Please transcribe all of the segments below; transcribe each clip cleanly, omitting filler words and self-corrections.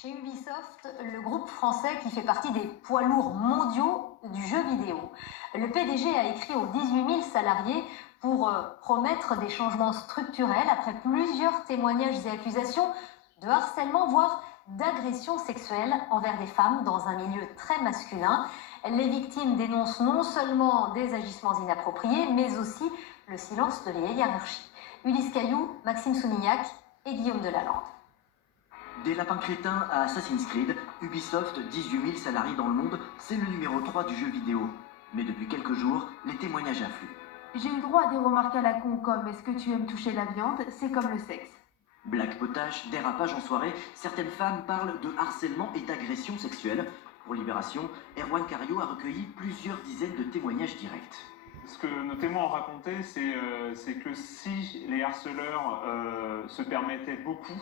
Chez Ubisoft, le groupe français qui fait partie des poids lourds mondiaux du jeu vidéo. Le PDG a écrit aux 18 000 salariés pour promettre des changements structurels après plusieurs témoignages et accusations de harcèlement, voire d'agression sexuelle envers des femmes dans un milieu très masculin. Les victimes dénoncent non seulement des agissements inappropriés, mais aussi le silence de la hiérarchie. Ulysse Caillou, Maxime Sounignac et Guillaume Delalande. Des lapins crétins à Assassin's Creed, Ubisoft, 18 000 salariés dans le monde, c'est le numéro 3 du jeu vidéo. Mais depuis quelques jours, les témoignages affluent. J'ai eu droit à des remarques à la con comme « est-ce que tu aimes toucher la viande ?» C'est comme le sexe. Blagues potaches, dérapages en soirée, certaines femmes parlent de harcèlement et d'agression sexuelle. Pour Libération, Erwan Cario a recueilli plusieurs dizaines de témoignages directs. Ce que nos témoins ont raconté, c'est que si les harceleurs se permettaient beaucoup,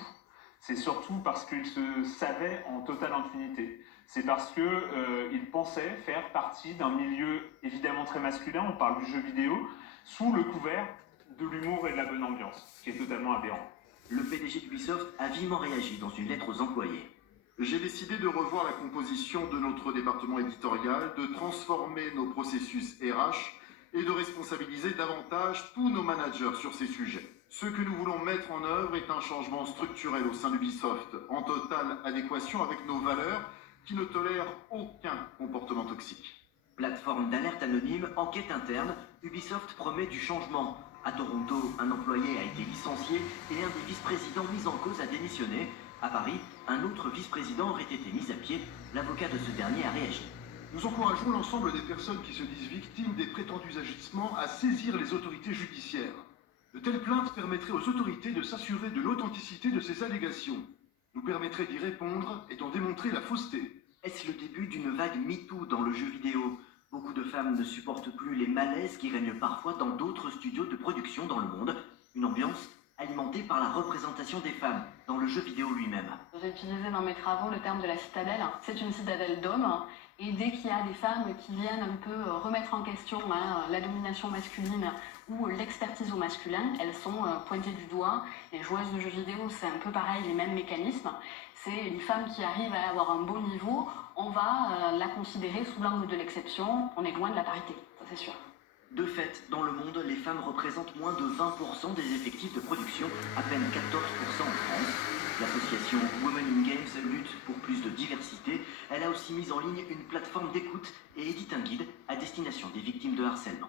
c'est surtout parce qu'ils se savaient en totale impunité. C'est parce qu'ils pensaient faire partie d'un milieu évidemment très masculin, on parle du jeu vidéo, sous le couvert de l'humour et de la bonne ambiance, ce qui est totalement aberrant. Le PDG d'Ubisoft a vivement réagi dans une lettre aux employés. J'ai décidé de revoir la composition de notre département éditorial, de transformer nos processus RH et de responsabiliser davantage tous nos managers sur ces sujets. Ce que nous voulons mettre en œuvre est un changement structurel au sein d'Ubisoft, en totale adéquation avec nos valeurs qui ne tolèrent aucun comportement toxique. Plateforme d'alerte anonyme, enquête interne, Ubisoft promet du changement. À Toronto, un employé a été licencié et un des vice-présidents mis en cause a démissionné. À Paris, un autre vice-président aurait été mis à pied. L'avocat de ce dernier a réagi. Nous encourageons l'ensemble des personnes qui se disent victimes des prétendus agissements à saisir les autorités judiciaires. De telles plaintes permettraient aux autorités de s'assurer de l'authenticité de ces allégations, nous permettraient d'y répondre et d'en démontrer la fausseté. Est-ce le début d'une vague MeToo dans le jeu vidéo ? Beaucoup de femmes ne supportent plus les malaises qui règnent parfois dans d'autres studios de production dans le monde. Une ambiance alimentée par la représentation des femmes dans le jeu vidéo lui-même. J'ai utilisé dans mes travaux le terme de la citadelle. C'est une citadelle d'hommes. Et dès qu'il y a des femmes qui viennent un peu remettre en question la domination masculine ou l'expertise au masculin, elles sont pointées du doigt. Les joueuses de jeux vidéo, c'est un peu pareil, les mêmes mécanismes. C'est une femme qui arrive à avoir un bon niveau, on va la considérer sous l'angle de l'exception. On est loin de la parité, ça c'est sûr. De fait, dans le monde, les femmes représentent moins de 20% des effectifs de production, à peine 14% en France. L'association Women in Games lutte pour plus de diversité. Elle a aussi mis en ligne une plateforme d'écoute et édite un guide à destination des victimes de harcèlement.